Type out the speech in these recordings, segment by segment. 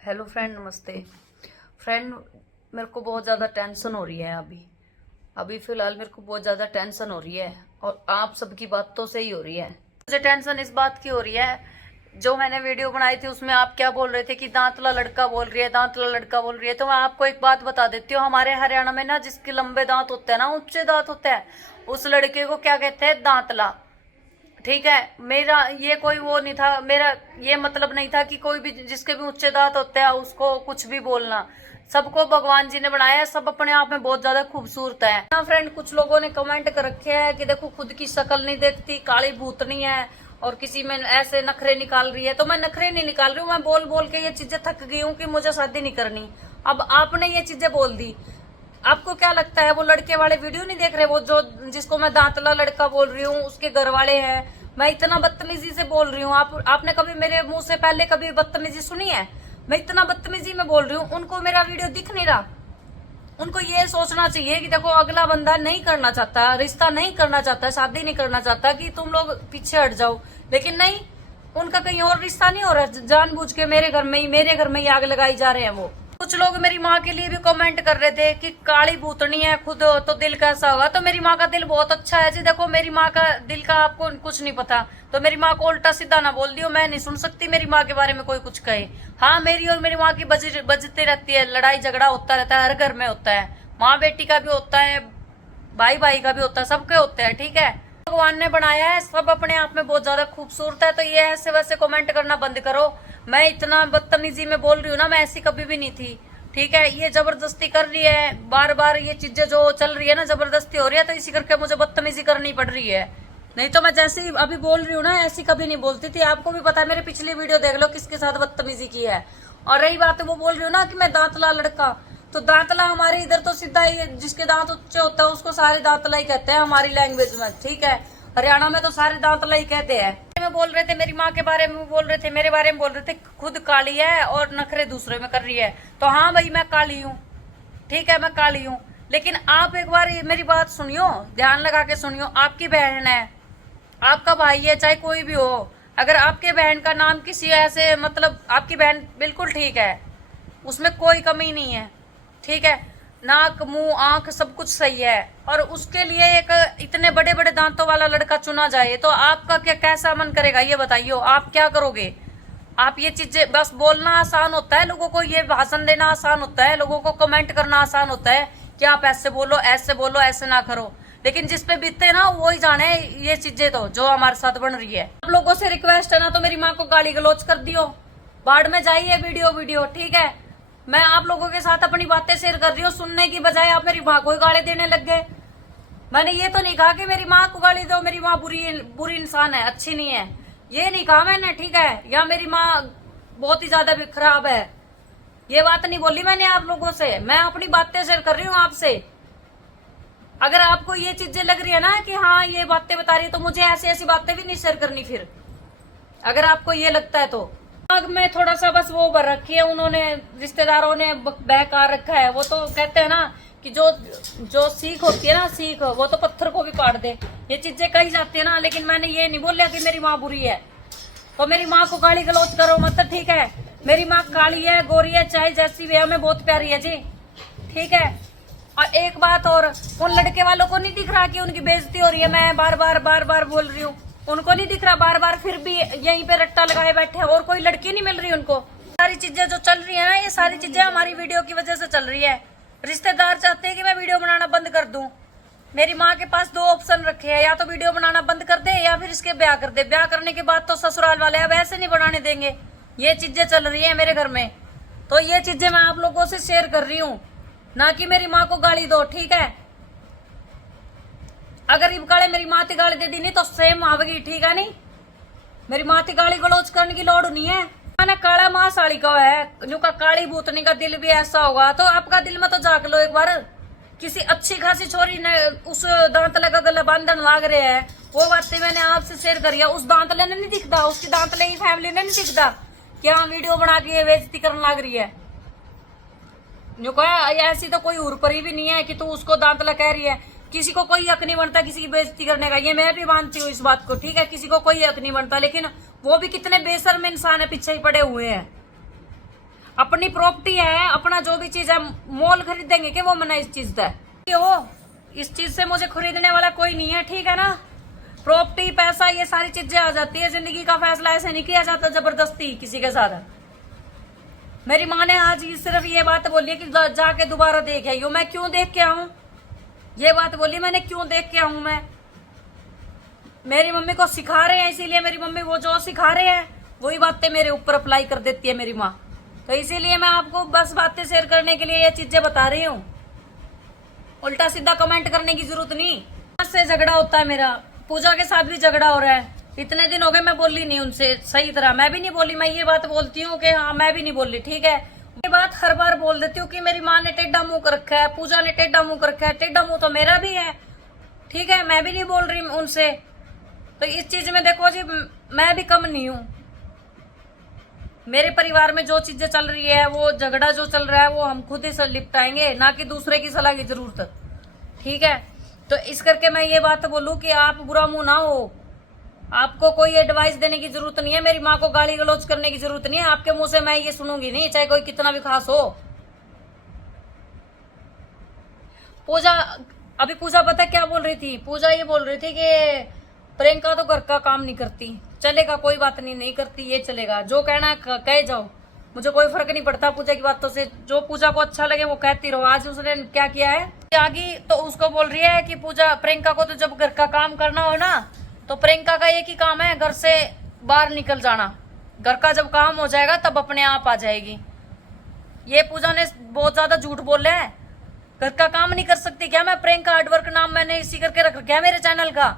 Hello friend, नमस्ते friend. मेरे को बहुत ज़्यादा टेंशन हो रही है अभी अभी फिलहाल मेरे को बहुत ज़्यादा टेंशन हो रही है और आप सबकी बातों से ही हो रही है। मुझे टेंशन इस बात की हो रही है, जो मैंने वीडियो बनाई थी उसमें आप क्या बोल रहे थे कि दांतला लड़का बोल रही है, दांतला लड़का बोल रही है। तो मैं आपको एक बात बता देती हूँ, हमारे हरियाणा में ना जिसके लंबे दांत होते हैं ना, ऊंचे दांत होते हैं, उस लड़के को क्या कहते हैं? दांतला। ठीक है, मेरा ये कोई वो नहीं था, मेरा ये मतलब नहीं था कि कोई भी जिसके भी ऊंचे दांत होते हैं उसको कुछ भी बोलना। सबको भगवान जी ने बनाया है, सब अपने आप में बहुत ज्यादा खूबसूरत है ना फ्रेंड। कुछ लोगों ने कमेंट कर रखे हैं कि देखो खुद की शक्ल नहीं देखती, काली भूतनी है, और किसी में ऐसे नखरे निकाल रही है। तो मैं नखरे नहीं निकाल रही हूँ, मैं बोल बोल के ये चीजें थक गई हूँ कि मुझे शादी नहीं करनी। अब आपने ये चीजें बोल दी, आपको क्या लगता है वो लड़के वाले वीडियो नहीं देख रहे? वो जो जिसको मैं दांतला लड़का बोल रही हूँ उसके घर वाले हैं, मैं इतना बदतमीजी से बोल रही हूँ। आपने कभी मेरे मुंह से पहले कभी बदतमीजी सुनी है? मैं इतना बदतमीजी में बोल रही हूँ, उनको मेरा वीडियो दिख नहीं रहा। उनको ये सोचना चाहिए कि देखो अगला बंदा नहीं करना चाहता, रिश्ता नहीं करना चाहता, शादी नहीं करना चाहता, कि तुम लोग पीछे हट जाओ। लेकिन नहीं, उनका कहीं और रिश्ता नहीं हो रहा, जानबूझ के मेरे घर में ही आग लगाई जा रहे हैं वो। कुछ लोग मेरी माँ के लिए भी कमेंट कर रहे थे कि काली भूतनी है खुद, तो दिल कैसा होगा? तो मेरी माँ का दिल बहुत अच्छा है जी। देखो मेरी माँ का दिल का आपको कुछ नहीं पता, तो मेरी माँ को उल्टा सीधा ना बोल दियो। मैं नहीं सुन सकती मेरी माँ के बारे में कोई कुछ कहे। हाँ, मेरी और मेरी माँ की बजती रहती है, लड़ाई झगड़ा होता रहता है, हर घर में होता है। माँ बेटी का भी होता है, भाई भाई का भी होता है, सबके होते हैं। ठीक है, भगवान ने बनाया है, सब अपने आप में बहुत ज्यादा खूबसूरत है। तो ये ऐसे वैसे कमेंट करना बंद करो। मैं इतना बदतमीजी में बोल रही हूँ ना, मैं ऐसी कभी भी नहीं थी। ठीक है, ये जबरदस्ती कर रही है, बार बार ये चीजें जो चल रही है ना, जबरदस्ती हो रही है, तो इसी करके मुझे बदतमीजी करनी पड़ रही है। नहीं तो मैं जैसे ही अभी बोल रही हूँ ना, ऐसी कभी नहीं बोलती थी। आपको भी पता है, मेरे पिछली वीडियो देख लो किसके साथ बदतमीजी की है। और रही बात वो बोल रही हूँ ना कि मैं दांतला लड़का, तो दांतला हमारे इधर तो सीधा ही जिसके दांत ऊंचे होता है उसको सारे दांतला ही कहते हैं हमारी लैंग्वेज में। ठीक है, हरियाणा में तो सारे दांतला ही कहते हैं। में बोल रहे थे मेरी माँ के बारे में, बोल रहे थे मेरे बारे में, बोल रहे थे खुद काली है और नखरे दूसरे में कर रही है। तो हाँ भाई, मैं काली हूँ। ठीक है, मैं काली हूँ, लेकिन आप एक बार मेरी बात सुनियो, ध्यान लगा के सुनियो। आपकी बहन है, आपका भाई है, चाहे कोई भी हो, अगर आपके बहन का नाम किसी ऐसे, मतलब आपकी बहन बिल्कुल ठीक है, उसमें कोई कमी नहीं है। ठीक है, नाक मुंह आंख सब कुछ सही है, और उसके लिए एक इतने बड़े बड़े दांतों वाला लड़का चुना जाए, तो आपका क्या कैसा मन करेगा ये बताइए? आप क्या करोगे? आप ये चीजें बस बोलना आसान होता है, लोगों को ये भाषण देना आसान होता है, लोगों को कमेंट करना आसान होता है कि आप ऐसे बोलो, ऐसे बोलो, ऐसे ना करो। लेकिन जिसपे बीतते ना वो ही जाने ये चीजें, तो जो हमारे साथ बन रही है। आप लोगों से रिक्वेस्ट है ना, तो मेरी माँ को गाली गलौज कर दियो, बाढ़ में जाइए वीडियो। ठीक है, मैं आप लोगों के साथ अपनी बातें शेयर कर रही हूँ, सुनने की बजाय आप मेरी माँ को ही गाली देने लग गए। मैंने ये तो नहीं कहा कि मेरी माँ को गाली दो, मेरी माँ बुरी इंसान है, अच्छी नहीं है, ये नहीं कहा मैंने। ठीक है, या मेरी माँ बहुत ही ज्यादा भी खराब है, ये बात नहीं बोली मैंने आप लोगों से। मैं अपनी बातें शेयर कर रही हूँ आपसे। अगर आपको ये चीजें लग रही है ना कि हाँ ये बातें बता रही है, तो मुझे ऐसी ऐसी बातें भी नहीं शेयर करनी फिर, अगर आपको ये लगता है तो। दिमाग में थोड़ा सा बस वो भर रखी है उन्होंने, रिश्तेदारों ने बहका रखा है। वो तो कहते हैं ना कि जो सीख होती है ना, सीख, वो तो पत्थर को भी काट दे, ये चीजें कही जाती है ना। लेकिन मैंने ये नहीं बोला कि मेरी माँ बुरी है, तो मेरी माँ को गाली गलौज करो मत। ठीक है, मेरी माँ काली है, गोरी है, चाहे जैसी भी है, हमें बहुत प्यारी है जी। ठीक है, और एक बात और, उन लड़के वालों को नहीं दिख रहा कि उनकी बेइज्जती हो रही है? मैं बार बार बोल रही हूँ, उनको नहीं दिख रहा बार बार, फिर भी यहीं पे रट्टा लगाए बैठे हैं, और कोई लड़की नहीं मिल रही उनको। सारी चीजें जो चल रही है ना, ये सारी चीजें हमारी वीडियो की वजह से चल रही है। रिश्तेदार चाहते हैं कि मैं वीडियो बनाना बंद कर दूं। मेरी माँ के पास दो ऑप्शन रखे हैं, या तो वीडियो बनाना बंद कर दे, या फिर इसके ब्याह कर दे। ब्याह करने के बाद तो ससुराल वाले अब ऐसे नहीं बनाने देंगे। ये चीजें चल रही है मेरे घर में, तो ये चीजें मैं आप लोगों से शेयर कर रही हूँ, ना कि मेरी माँ को गाली दो। ठीक है, अगर इबकाले मेरी माती गाली दे दी नहीं तो सेम आवेगी। ठीक है, नहीं मेरी माती गाली गलौज करने की लोड़ नहीं है। ना काला माँ साड़ी का है, जो का काली भूतनी का दिल भी ऐसा होगा, तो आपका दिल में तो झांक लो एक बार। किसी अच्छी खासी छोरी ने उस दांतले का गला बांधन लाग रहे हैं, वो बातें मैंने आपसे शेयर करी है। उस दांतले ने नहीं दिखता, उसकी दांतले की फैमिली ने नहीं दिखता कि हाँ वीडियो बना के बेइज्जती करने लग रही है। जो कहा ऐसी तो कोई उर्परी भी नहीं है कि तू उसको दांतला कह रही है। किसी को कोई हक नहीं बनता किसी की बेइज्जती करने का, ये मैं भी मानती हूँ इस बात को। ठीक है, किसी को कोई हक नहीं बनता, लेकिन वो भी कितने बेशर्म इंसान है, पीछे ही पड़े हुए हैं। अपनी प्रॉपर्टी है, अपना जो भी चीज है मोल खरीदेंगे कि वो मना इस चीज से हो, इस चीज से मुझे खरीदने वाला कोई नहीं है, ठीक है ना। प्रॉपर्टी, पैसा, ये सारी चीजें आ जाती है। जिंदगी का फैसला ऐसे नहीं किया जाता जबरदस्ती किसी के साथ। मेरी माँ ने आज सिर्फ ये बात बोली है कि जाके दोबारा देख आई हूँ। मैं क्यों देख के आऊं, ये बात बोली मैंने, क्यों देख के आऊं मैं। मेरी मम्मी को सिखा रहे हैं, इसीलिए मेरी मम्मी वो जो सिखा रहे हैं वही बातें मेरे ऊपर अप्लाई कर देती है मेरी माँ। तो इसीलिए मैं आपको बस बातें शेयर करने के लिए ये चीजें बता रही हूँ। उल्टा सीधा कमेंट करने की जरूरत नहीं। से झगड़ा होता है मेरा, पूजा के साथ भी झगड़ा हो रहा है। इतने दिन हो गए मैं बोली नहीं उनसे सही तरह, मैं भी नहीं बोली। मैं ये बात बोलती हूँ कि हाँ मैं भी नहीं बोली, ठीक है। ये बात हर बार बोल देती हूँ कि मेरी माँ ने टेढ़ा मुंह कर रखा है, पूजा ने टेढ़ा मुंह कर रखा है। टेढ़ा मुंह तो मेरा भी है, ठीक है, मैं भी नहीं बोल रही उनसे। तो इस चीज में देखो जी, मैं भी कम नहीं हूँ। मेरे परिवार में जो चीजें चल रही है, वो झगड़ा जो चल रहा है, वो हम खुद ही निपटाएंगे, ना कि दूसरे की सलाह की जरूरत, ठीक है। तो इस करके मैं ये बात बोलूं कि आप बुरा मुंह ना हो, आपको कोई एडवाइस देने की जरूरत नहीं है, मेरी माँ को गाली गलौज करने की जरूरत नहीं है। आपके मुंह से मैं ये सुनूंगी नहीं, चाहे कोई कितना भी खास हो। पूजा, अभी पूजा पता क्या बोल रही थी, पूजा ये बोल रही थी कि प्रियंका तो घर का काम नहीं करती। चलेगा, कोई बात नहीं, नहीं करती, ये चलेगा, जो कहना है कहे जाओ, मुझे कोई फर्क नहीं पड़ता पूजा की बातों से। जो पूजा को अच्छा लगे वो कहती रहो। आज उसने क्या किया है, आगे तो उसको बोल रही है कि पूजा, प्रियंका को तो जब घर का काम करना हो ना, तो प्रियंका का एक ही काम है, घर से बाहर निकल जाना। घर का जब काम हो जाएगा तब अपने आप आ जाएगी। ये पूजा ने बहुत ज्यादा झूठ बोला है। घर का काम नहीं कर सकती क्या मैं? प्रियंका हार्डवर्क नाम मैंने इसी करके रख रखा है मेरे चैनल का।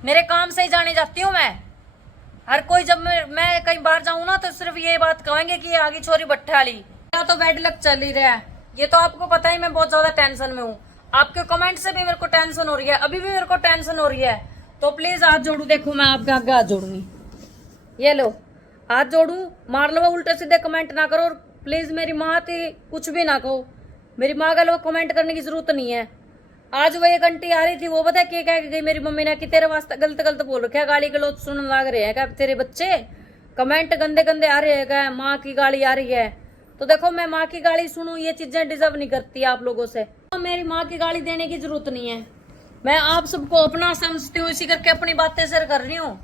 मेरे काम से ही जाने जाती हूँ मैं। हर कोई जब मैं कहीं बाहर जाऊं ना, तो सिर्फ ये बात कहेंगे कि ये आगे छोरी बट्ठे वाली। तो बैड लक चल ही रहा है, ये तो आपको पता ही। मैं बहुत ज्यादा टेंशन में हूँ। आपके कमेंट से भी मेरे को टेंशन हो रही है, अभी भी मेरे को टेंशन हो रही है। तो प्लीज हाथ जोड़ू, देखो मैं आपके आगे हाथ जोड़ूंगी, ये लो हाथ जोड़ू, मार लो, उल्टे सीधे कमेंट ना करो। और प्लीज मेरी माँ थी, कुछ भी ना कहो। मेरी माँ का लोग कमेंट करने की जरूरत नहीं है। आज वो एक आंटी आ रही थी, वो पता है क्या कह गई मेरी मम्मी ने, कि तेरे वास्ते गलत गलत बोल रखे है, गाली गलौज सुनने लग रहे हैं क्या तेरे बच्चे, कमेंट गंदे गंदे आ रहे हैं क्या, माँ की गाली आ रही है। तो देखो, मैं माँ की गाली सुनूं, ये चीजें डिजर्व नहीं करती आप लोगों से। तो मेरी माँ की गाली देने की जरूरत नहीं है। मैं आप सबको अपना समझती हूँ, इसी करके अपनी बातें शेयर कर रही हूँ।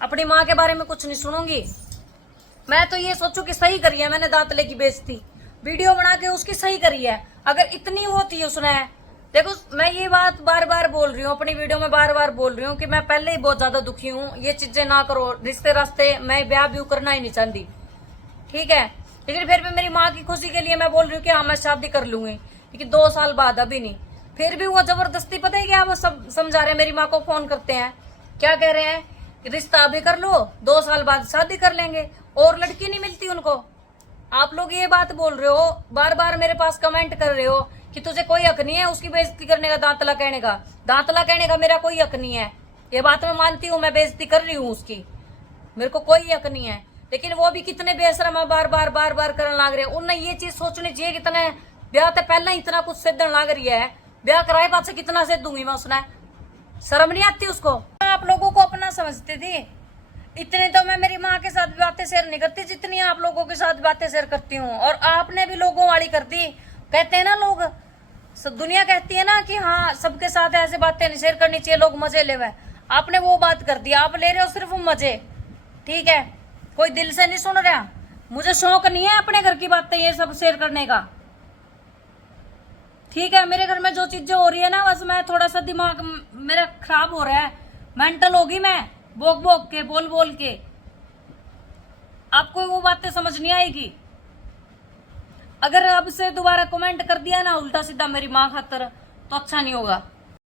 अपनी माँ के बारे में कुछ नहीं सुनूंगी। मैं तो ये सोचू कि सही करी है मैंने दांतले की बेइज्जती, वीडियो बना के उसकी सही करी है। अगर इतनी होती है उसने, देखो मैं ये बात बार बार बोल रही हूँ, अपनी वीडियो में बार बार बोल रही हूँ कि मैं पहले ही बहुत ज्यादा दुखी हूँ। ये चीजें ना करो, रिश्ते रास्ते मैं ब्याह भी करना ही नहीं चाहती, ठीक है। लेकिन फिर भी मेरी माँ की खुशी के लिए मैं बोल रही हूँ कि हाँ मैं शादी कर लूंगी, लेकिन 2 साल बाद, अभी नहीं। फिर भी वो जबरदस्ती, पता है क्या वो सब समझा रहे हैं। मेरी माँ को फोन करते हैं, क्या कह रहे हैं, रिश्ता अभी कर लो, 2 साल बाद शादी कर लेंगे, और लड़की नहीं मिलती उनको। आप लोग ये बात बोल रहे हो, बार बार मेरे पास कमेंट कर रहे हो कि तुझे कोई हक नहीं है उसकी बेइज्जती करने का, दांतला कहने का। दांतला कहने का मेरा कोई हक नहीं है, ये बात मैं मानती हूँ। मैं बेइज्जती कर रही हूँ उसकी, मेरे को कोई हक नहीं है। लेकिन वो भी कितने बेशरम बार बार करने लग रहे हैं। उन्हें ये चीज सोचनी चाहिए, कितने ब्याह तो पहले ही इतना कुछ सिद्धन लग रही है, ब्याह कराए बाद से कितना सिद्ध दूंगी मैं। उसने शर्म नहीं आती उसको? आप लोगों को अपना समझती थी, इतने तो मैं मेरी माँ के साथ बातें शेयर नहीं करती जितनी आप लोगों के साथ बातें शेयर करती हूँ। और आपने भी लोगों वाली कर दी। कहते हैं ना लोग, सब दुनिया कहती है ना कि हाँ सबके साथ ऐसे बातें नहीं शेयर करनी चाहिए, लोग मजे ले। आपने वो बात कर दी, आप ले रहे हो सिर्फ मजे, ठीक है। कोई दिल से नहीं सुन रहा। मुझे शौक नहीं है अपने घर की बातें ये सब शेयर करने का, ठीक है। मेरे घर में जो चीजें हो रही है ना, बस मैं थोड़ा सा दिमाग मेरा खराब हो रहा है, मेंटल होगी मैं, बोक बोक के, बोल बोल के। आपको वो बातें समझ नहीं आएगी। अगर अब से दोबारा कमेंट कर दिया ना उल्टा सीधा मेरी माँ खातर, तो अच्छा नहीं होगा।